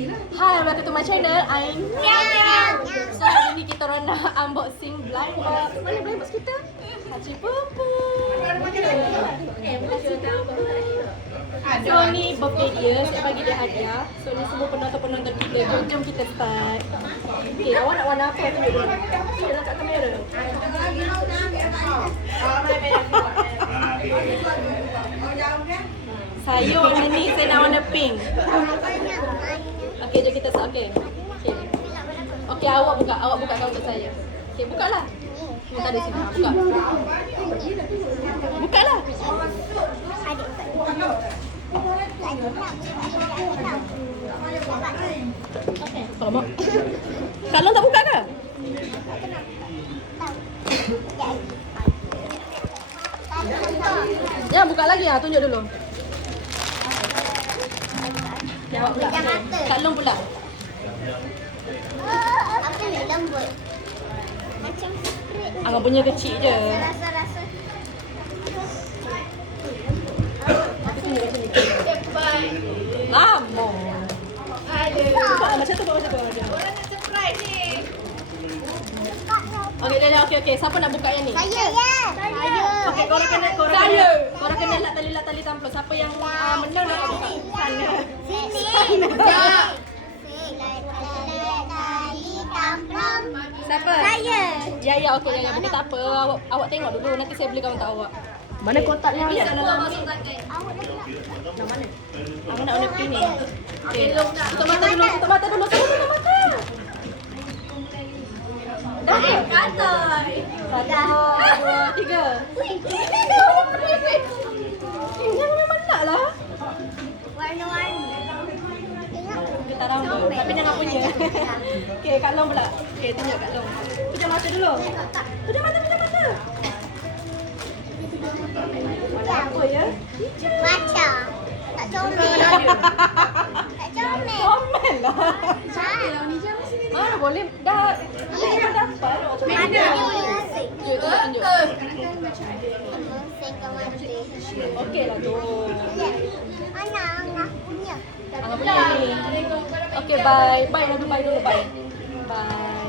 Hi, welcome to my channel. I'm Nyam. So hari ni kita orang nak unboxing blind box. Mana blind box kita? Haji Pumpung. So ni birthday dia, saya bagi dia hadiah. So ni semua penonton-penonton kita. Jom kita start. Okay, awak nak warna apa? Tunjuk dulu. Tunjuk kat kamera. Saya warna ni, saya nak warna pink. Okey, jom kita start. Okey. Okey, awak buka kau untuk saya. Okey, bukalah. Kita ada sini. Buka. Bukalah. Okey. Kalau Kalong tak buka ke? Ya, buka lagi ah, tunjuk dulu. Ya, awak pula. Kalong pula. Apa ni lembut? Macam spray. Angah punya kecil je. Rasa-rasa. Lama. Buka macam tu, macam tu. Orang nak surprise ni. Okey. Siapa nak buka yang ni? Saya. Okey, korang kena lak tali tampil. Siapa yang menang nak buka? Sana. Sini. Siapa? Saya. Ya, okey, ya. Benda tak apa. Awak tengok dulu, nanti saya belikan untuk awak. Mana kotaknya? Bisa dalam masuk tangan. Yang mana? Awak nak warna pink ni. Okey. Tutup mata dulu. Tutup mata. Dah ke? Katai. 1, 2, 3. Yang memang nak lah. Warna-warni. Kita rambut. Tapi jangan punya. Okey, Kak Long pula. Okey, tunjuk Kak Long. Pejam mata dulu. Pejam mata. Warna apa ya? Macam. Tak comel. Tak comel. Comel lah. Boleh. Dah dapat. Mana? Tunjuk. Sengkang mati. Okey lah tu. Mana Angah punya? Angah punya ni. Okey, bye. Bye dulu. Bye. Bye.